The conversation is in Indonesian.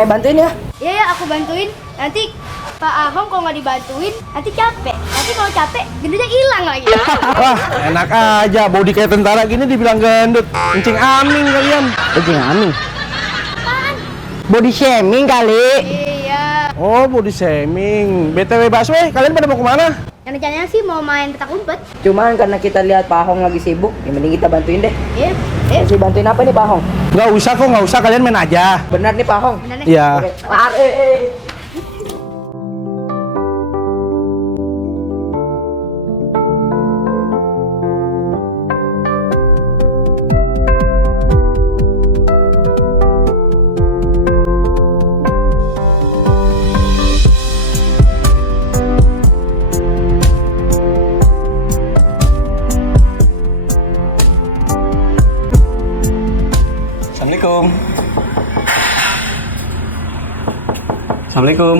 Kakak bantuin ya. Iya ya, aku bantuin. Nanti Pak Ahong kalau nggak dibantuin, nanti capek. Nanti kalau capek, gendutnya hilang lagi. Wah, enak aja. Body kayak tentara gini dibilang gendut. Kencing aming kalian. Kencing aming. Apaan? Body shaming kali. Iya. Oh, body shaming. BTW bakso, kalian pada mau kemana? Yang rencananya sih mau main petak umpet. Cuman karena kita lihat Pak Ahong lagi sibuk, ya mending kita bantuin deh. Iya. Kasih bantuin apa nih Pak Ahong? Nggak usah kok, nggak usah. Kalian main aja. Benar nih Pak Ahong. Bener nih. Iya. Oke. Assalamualaikum. Assalamualaikum.